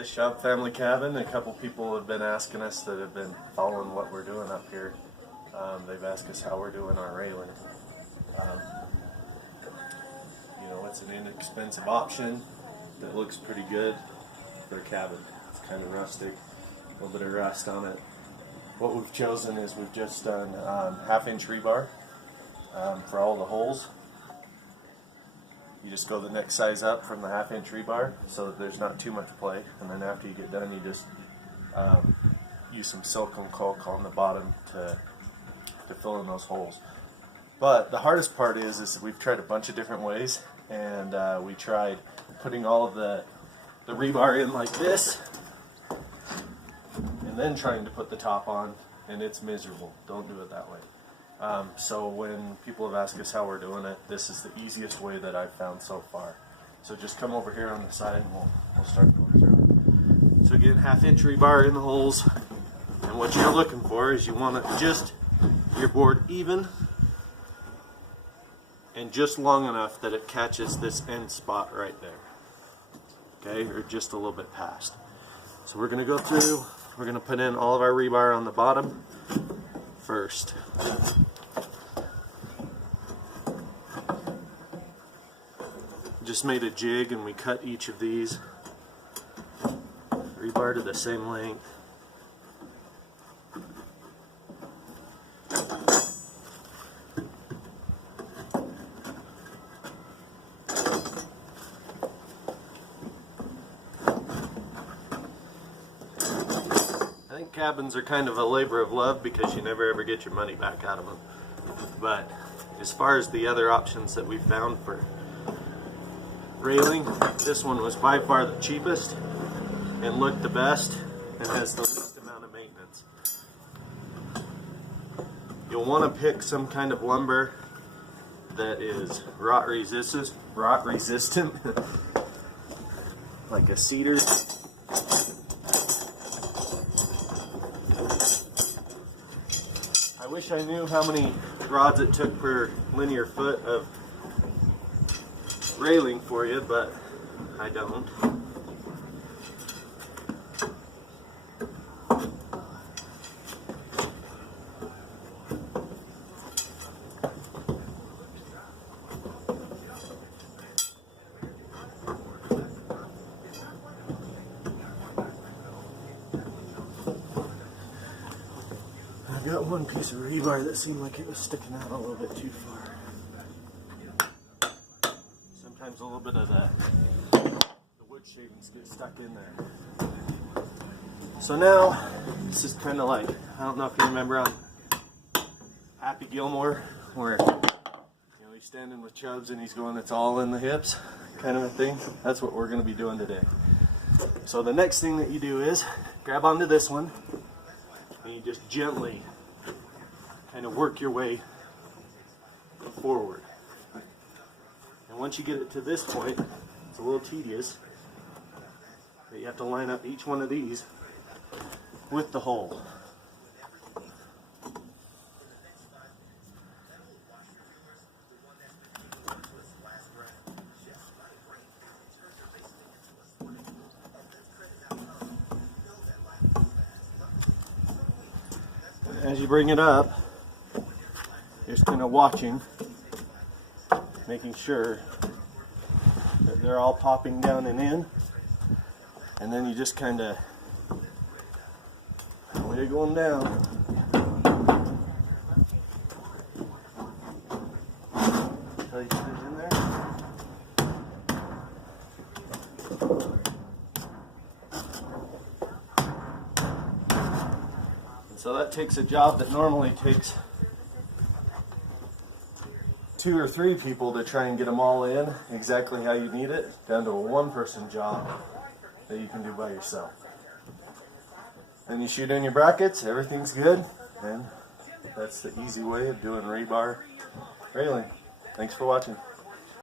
the Shop Family Cabin. A couple people have been asking us that have been following what we're doing up here. They've asked us how we're doing our railing. You know, it's an inexpensive option that looks pretty good for a cabin. It's kind of rustic, a little bit of rust on it. What we've chosen is we've just done 1/2-inch rebar for all the holes. You just go the next size up from the 1/2-inch rebar so that there's not too much play, and then after you get done you just use some silicone caulk on the bottom to fill in those holes. But the hardest part is we've tried a bunch of different ways, and we tried putting all of the rebar in like this and then trying to put the top on, and it's miserable. Don't do it that way. So when people have asked us how we're doing it, this is the easiest way that I've found so far. So just come over here on the side and we'll start going through it. So again, 1/2-inch rebar in the holes, and what you're looking for is you want to just your board even and just long enough that it catches this end spot right there. Okay, or just a little bit past. So we're going to go through, we're going to put in all of our rebar on the bottom first. Just made a jig and we cut each of these rebar to the same length. I think cabins are kind of a labor of love because you never ever get your money back out of them. But as far as the other options that we found for railing, this one was by far the cheapest and looked the best and has the least amount of maintenance. You'll want to pick some kind of lumber that is rot resistant like a cedar. I wish I knew how many rods it took per linear foot of railing for you, but I don't. I got one piece of rebar that seemed like it was sticking out a little bit too far. Sometimes a little bit of the wood shavings get stuck in there. So now, this is kind of like, I don't know if you remember on Happy Gilmore, where he's standing with Chubbs and he's going, it's all in the hips, kind of a thing. That's what we're going to be doing today. So the next thing that you do is grab onto this one and you just gently kind of work your way forward. And once you get it to this point, it's a little tedious, but you have to line up each one of these with the hole. As you bring it up, you're just kind of watching, making sure that they're all popping down and in, and then you just kind of wiggle them down until you get it in there. So that takes a job that normally takes 2 or 3 people to try and get them all in exactly how you need it, down to a one-person job that you can do by yourself. And you shoot in your brackets, everything's good, and that's the easy way of doing rebar railing. Thanks for watching.